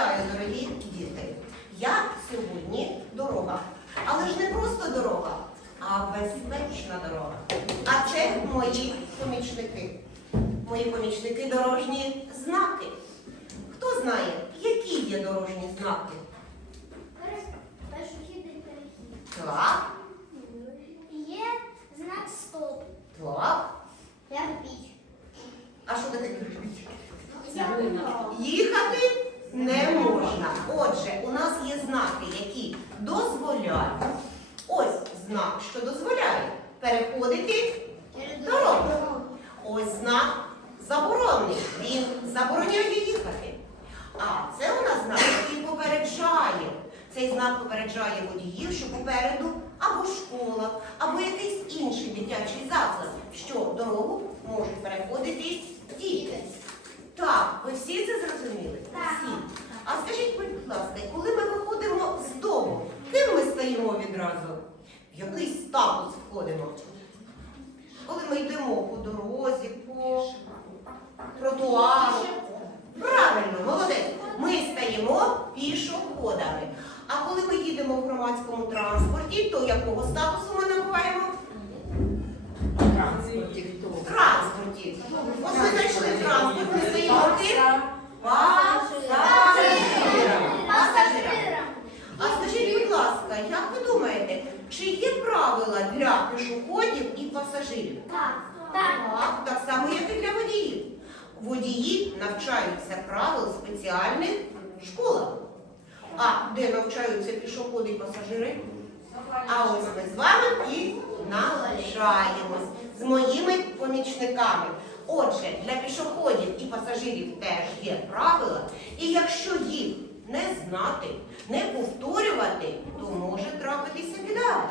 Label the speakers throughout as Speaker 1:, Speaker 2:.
Speaker 1: Вітаю, дорогі діти! Я сьогодні дорога. Але ж не просто дорога, а безпечна дорога. А це мої помічники. Мої помічники дорожні знаки. Хто знає, які є дорожні знаки?
Speaker 2: Пешохідний перехід.
Speaker 1: Так,
Speaker 2: Є знак стоп.
Speaker 1: так.
Speaker 2: Піч.
Speaker 1: А що таке кирпич? Їхати не можна. Отже, у нас є знаки, які дозволяють. Ось знак, що дозволяє переходити дорогу. Ось знак заборонений. Він забороняє їхати. А це у нас знак, який попереджає. Цей знак попереджає водіїв, що попереду або школа, або якийсь інший дитячий заклад, що дорогу можуть переходити діти. Так, ви всі це зрозуміли?
Speaker 2: Так.
Speaker 1: Всі. А скажіть, будь ласка, коли ми виходимо з дому, ким ми стаємо відразу? В який статус входимо? Коли ми йдемо по дорозі, по тротуару. Правильно, молодець. Ми стаємо пішоходами. А коли ми їдемо в громадському транспорті, то якого статусу ми набуваємо? В От ми зайшли в транспорт, ми стаємо ким? Пасажирами. Пасажирами. А скажіть, будь ласка, як ви думаєте, чи є правила для пішоходів і пасажирів?
Speaker 2: Так. Так.
Speaker 1: Так, само, як і для водіїв. Водії навчаються правил в спеціальних школах. А де навчаються пішоходи і пасажири? А ось ми з вами і навчаємось з моїми помічниками. Отже, для пішоходів і пасажирів теж є правила, і якщо їх не знати, не повторювати, то може трапитися біда.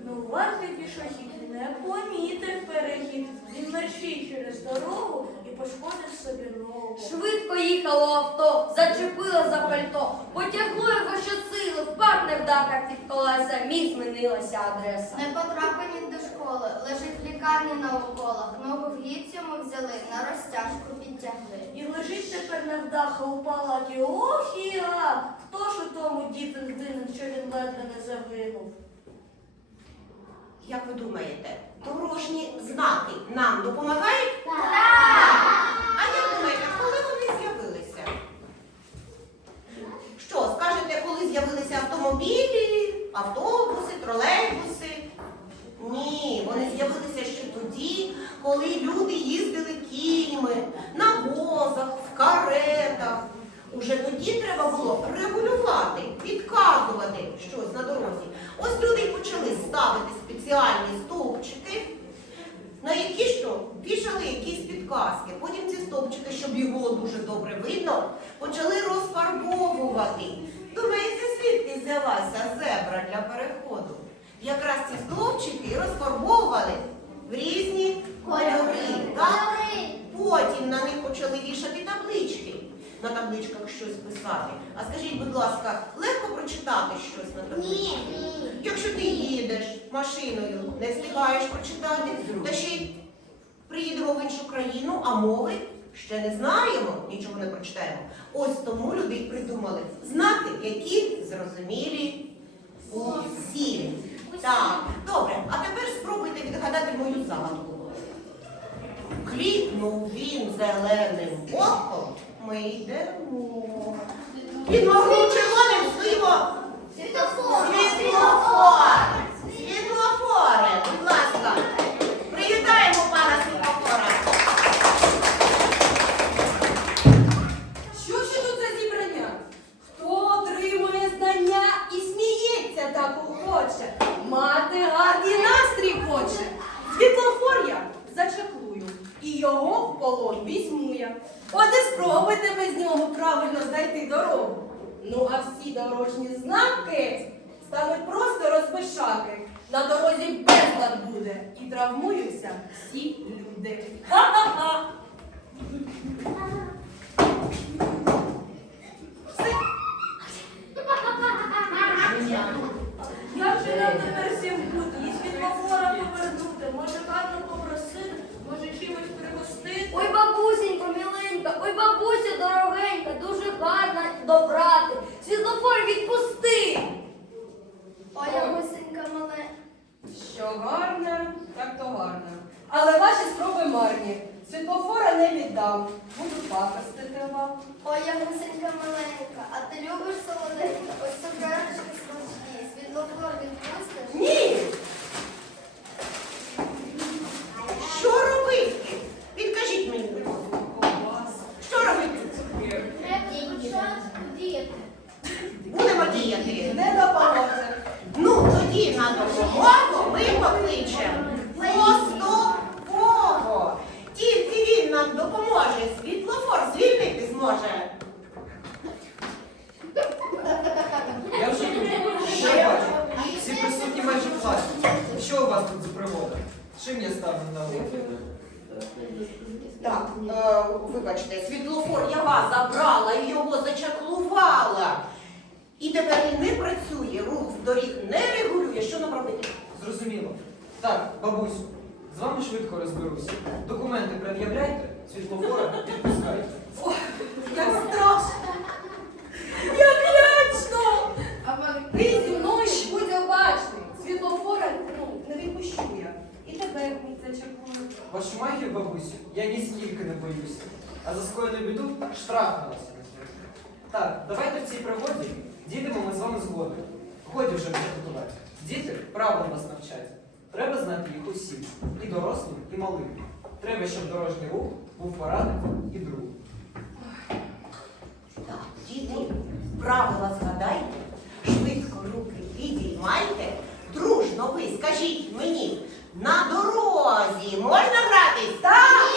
Speaker 3: Ну, вартий пішохід не помітив перехід. Він мерщій через дорогу пошкодив собі ногу.
Speaker 4: Швидко їхало авто, зачепило за пальто, потягло його щосили, впав не вдав, як під колеса, міг змінилася адреса.
Speaker 2: Не потрапив він до школи, лежить в лікарні на уколах. Ногу в гіпс йому взяли, на розтяжку підтягли.
Speaker 3: І лежить тепер невдаха у палаті. Ох і а! Хто ж у тому дітей винен, що він ледве не загинув?
Speaker 1: Як ви думаєте, дорожні знаки нам допомагають?
Speaker 2: Так.
Speaker 1: А як думаєте, коли вони з'явилися? Що, скажете, коли з'явилися автомобілі, автобуси, тролейбуси? Ні, вони з'явилися ще тоді, коли люди їздили кіньми, на возах, в каретах. Уже тоді треба було регулювати, підказувати щось на дорозі. Ось люди й почали ставити спеціальні стовпчики, на які що вішали якісь підказки. Потім ці стовпчики, щоб їх було дуже добре видно, почали розфарбовувати. Думаєте, звідки взялася зебра для переходу? Якраз ці стовпчики розфарбовували в різні кольори. Потім на них почали вішати таблички. На табличках щось писати. А скажіть, будь ласка, легко прочитати щось на табличці?
Speaker 2: Ні, ні.
Speaker 1: Якщо ти їдеш машиною, не встигаєш прочитати, та ще й приїдемо в іншу країну, а мови ще не знаємо, нічого не прочитаємо. Ось тому люди й придумали знаки, які зрозумілі усім. Так, добре, а тепер спробуйте відгадати мою загадку. Кліпнув він зеленим боком, ми йдемо. Підморгнув червоним стоїмо.
Speaker 2: Світофор.
Speaker 1: Світлофор! Світлофори! Будь ласка, привітаємо пана світлофора.
Speaker 4: Що ж тут за зібрання? Хто отримує знання і сміється так охоче? Мати гарний настрій хоче. Світлофор я зачаклую, і його в полон візьму я. От і спробуйте без нього правильно знайти дорогу. Ну а всі дорожні знаки стануть просто розпишаки. На дорозі безлад буде і травмуються всі люди. Ха-ха-ха!
Speaker 3: Світлофор, відпусти. Оля гусенька мале. Що гарна, так то
Speaker 4: гарна. Але ваші спроби марні. Світлофора не віддам. Буду
Speaker 3: пакости
Speaker 2: треба. Оля гусенька маленька, а ти любиш солоденька, ось
Speaker 5: цукерочку Чим я ставлю на уроки?
Speaker 1: Так, е, вибачте, світлофор я вас забрала і його зачаклувала. І тепер він не працює, рух з доріг не регулює. Що нам робити?
Speaker 5: Зрозуміло. Так, бабусю, з вами швидко розберуся. Документи пред'являйте, світлофора відпускайте.
Speaker 4: Як страшно. Як лячно. Ти зі мною будь обачний. Світлофора ну, не відпущу я. І тебе не зачекую.
Speaker 5: Вашу магію, бабусю, я ніскільки не боюся. А за скоєну біду штраф на вас. Так, давайте в цій пригоді дійдемо ми з вами згоди. Годі вже готувати. Діти правила вас навчать. Треба знати їх усім. І дорослим, і малим. Треба, щоб дорожній рух був порадником і другом.
Speaker 1: Так, діти, правила згадайте, швидко руки підіймайте, дружно ви скажіть мені, на дорозі можна гратись? Так,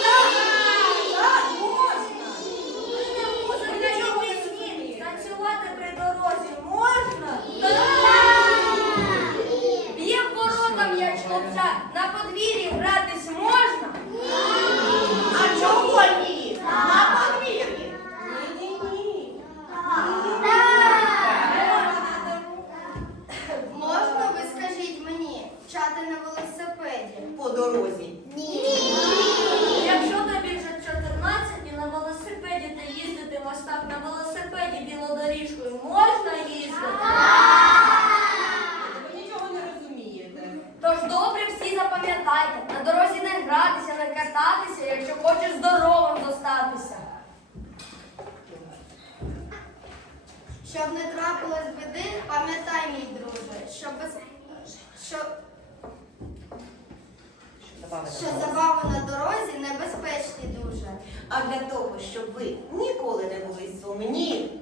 Speaker 1: так, можна.
Speaker 3: Музика чого ні? Танцювати при дорозі можна?
Speaker 2: Б'є в ворота м'яч хлопця, на подвір'ї гратись можна?
Speaker 1: А чого ні? На подвір'ї. Ні-ні-ні.
Speaker 2: Можна, ви скажіть мені, вчати на велосипеді?
Speaker 1: По дорозі.
Speaker 2: Ні.
Speaker 3: Якщо тобі вже 14 і на велосипеді ти їздити мостах на велосипеді білодоріжкою можна їздити?
Speaker 4: Ви нічого не розумієте.
Speaker 2: Тож добре всі запам'ятайте, на дорозі не гратися, не кататися, якщо хочеш здоровим зостатися. Щоб не трапилось біди, пам'ятай, мій друже, що без що, що забави на дорозі небезпечні дуже.
Speaker 1: А для того, щоб ви ніколи не були сумні,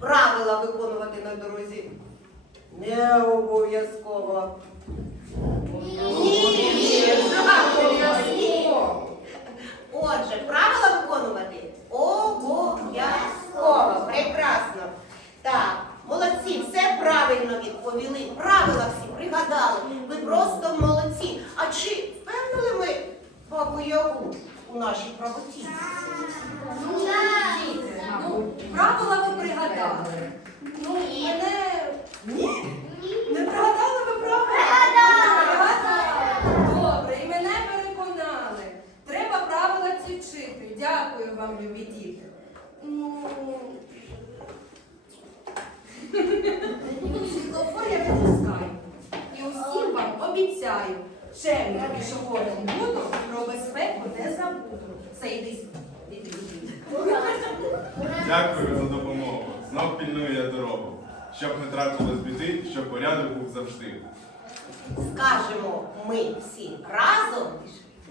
Speaker 1: правила виконувати на дорозі не обов'язково. Ні, обов'язково. Отже, правила виконувати обов'язково. Прекрасно. Так, молодці, все правильно відповіли. Правила всі пригадали. Ви просто молодці. А чи впевнили ми бабу Ягу у нашій правоті?
Speaker 4: Діти, ну, правила ви пригадали. Ну, мене... Ні? Не пригадали ви правила? Пригадали. Добре, і мене переконали. Треба правила ці вчити. Дякую вам, любі діти. Ну, світлофор я випускаю. І усім вам обіцяю, чемним пішоходом буду, про безпеку не забуду. Це йди.
Speaker 6: Дякую за допомогу. Знов пільную я дорогу. Щоб не трапилось біди, щоб порядок був завжди.
Speaker 1: Скажемо ми всі разом.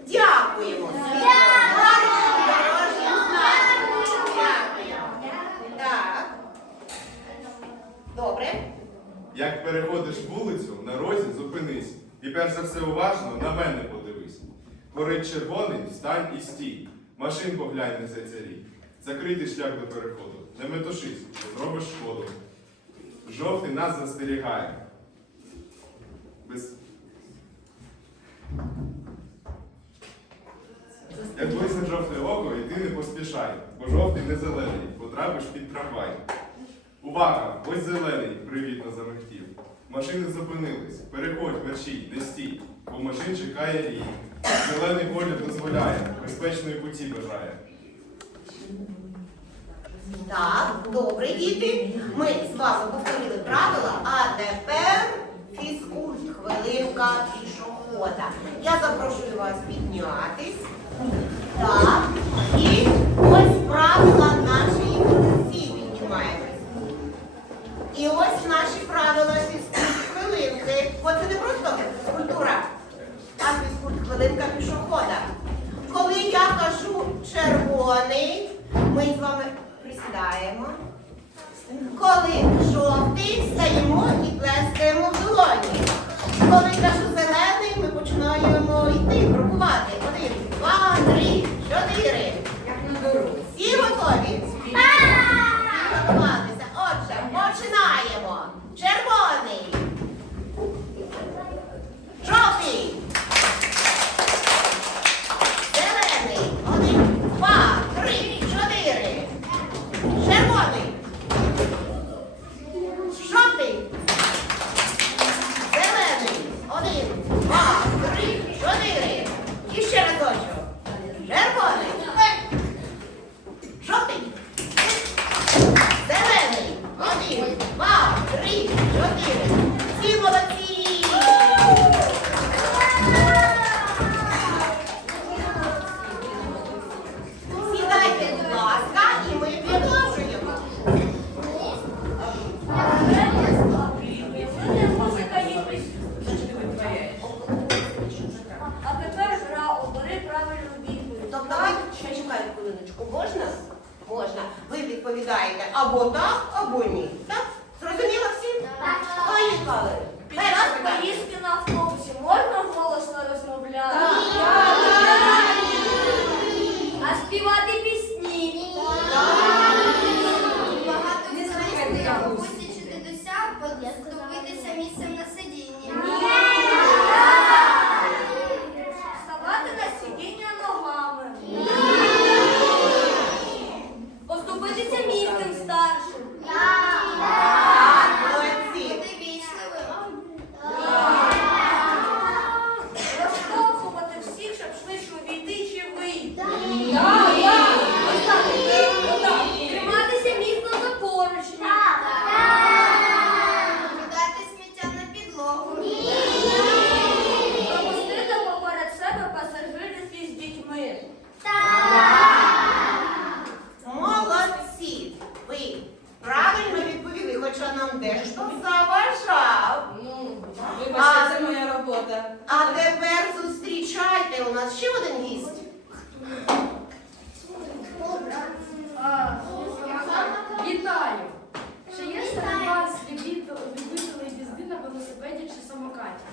Speaker 1: Дякуємо. Світлофору дорожнім знакам. Дякуємо. Так. Добре.
Speaker 6: Як переходиш вулицю, на розі зупинись. І перш за все уважно на мене подивись. Горить червоний, встань і стій. Машин поглянь не зайцярій. Закритий шлях до переходу. Не метушись, зробиш шкоду. Жовтий нас застерігає. Без... Як блисне жовте око, ти не поспішай, бо жовтий не зелений, потрапиш під трамвай. Увага! Ось зелений привітно замихтів. Машини зупинились. Переходь, мерщій, не стій, бо машин чекає рій. Зелений колір дозволяє, безпечної путі бажає.
Speaker 1: Так, добре, діти. Ми з вами повторили правила, а тепер фізкульт, хвилинка пішохода. Я запрошую вас піднятись. Так. Ялинка пішохода. Коли я кажу червоний, ми з вами присідаємо. Коли жовтий, стаємо і плескаємо в долоні. Коли кажу зелений, ми починаємо йти, крокувати. Хвилиночку. Можна? Можна. Ви відповідаєте або так, або ні. Так? Зрозуміло всім?
Speaker 2: Так.
Speaker 1: Поїхали.
Speaker 3: Під
Speaker 1: Перше
Speaker 3: час
Speaker 1: питання.
Speaker 3: поїздки на автобусі можна голосно розмовляти? А співати пісні?
Speaker 2: Багато
Speaker 4: Не слухайте
Speaker 2: користує
Speaker 4: бабусю.
Speaker 2: бабусі чи дідуся поступитися місцем на сидінні.
Speaker 3: Вставати на сидіння ногами? Поступитися місцем старшим?
Speaker 1: Так, молодці.
Speaker 2: Бути вічливим.
Speaker 3: Розштовхувати всіх, щоб швидше увійти чи вийти? Триматися міцно за поручні?
Speaker 2: Кидати сміття на підлогу.
Speaker 3: Пропустити поперед себе пасажирів із дітьми?
Speaker 1: Молодці. Ви правильно відповіли, хоча нам дещо заважав.
Speaker 4: Ну, вибачте, це моя робота.
Speaker 1: А тепер зустрічайте у нас ще один гість.
Speaker 7: Вітаю! Чи є серед вас любіт- любителі їзди на велосипеді чи самокаті?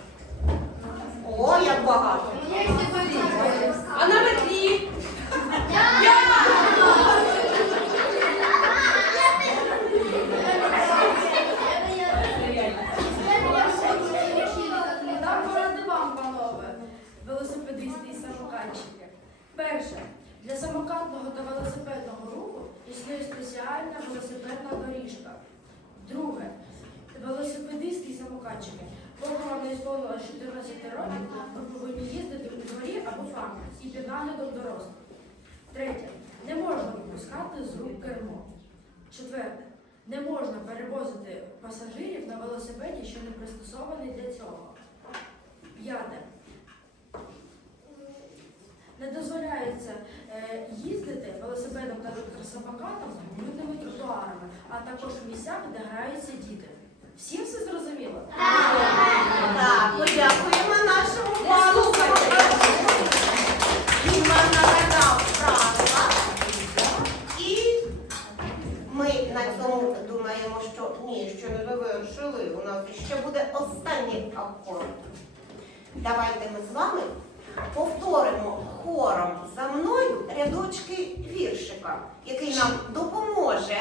Speaker 1: Багато.
Speaker 4: А на метлі?
Speaker 7: Панове, велосипедисти і самокатчики. Перше, для самокатного та велосипедного руху існує спеціальна велосипедна доріжка. Друге, велосипедисти і самокатчики. Вам не сповнилось 14 років, ви повинні їздити у дворі або парку і під наглядом дорослих. Третє. Не можна випускати з рук кермо. Четверте. Не можна перевозити пасажирів на велосипеді, що не пристосований для цього. П'яте. Не дозволяється е, їздити велосипедом та митними тротуарами, а також в місцях, де граються діти. Всім все зрозуміло?
Speaker 1: Так, подякуємо нашому пану. Він вам нагадав правила. І ми на цьому думаємо, що ні, що не завершили. У нас ще буде останній акорд. Давайте ми з вами повторимо хором за мною рядочки віршика, який нам допоможе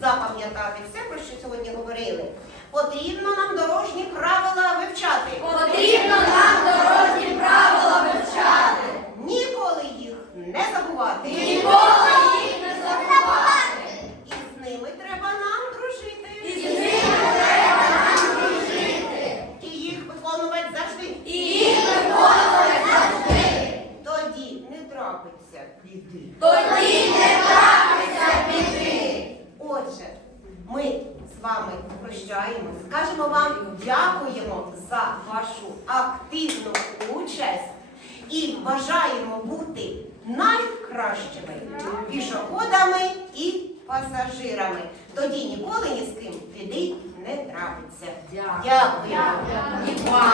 Speaker 1: запам'ятати все, про що сьогодні говорили. Потрібно нам дорожні правила вивчати.
Speaker 3: Потрібно нам дорожні правила вивчати.
Speaker 1: Ніколи їх не забувати.
Speaker 3: Ніколи їх не забувати.
Speaker 1: І з ними треба нам дружити.
Speaker 3: І з ними треба нам дружити.
Speaker 1: І їх виконувати завжди.
Speaker 3: І їх виконувати завжди.
Speaker 1: Тоді не трапиться біди.
Speaker 3: Тоді не трапиться біди.
Speaker 1: Отже, ми з вами прощаємось, скажемо вам дякуємо за вашу активну участь і бажаємо бути найкращими пішоходами і пасажирами. Тоді ніколи ні з ким біди не трапиться. Дякуємо.
Speaker 4: І вам.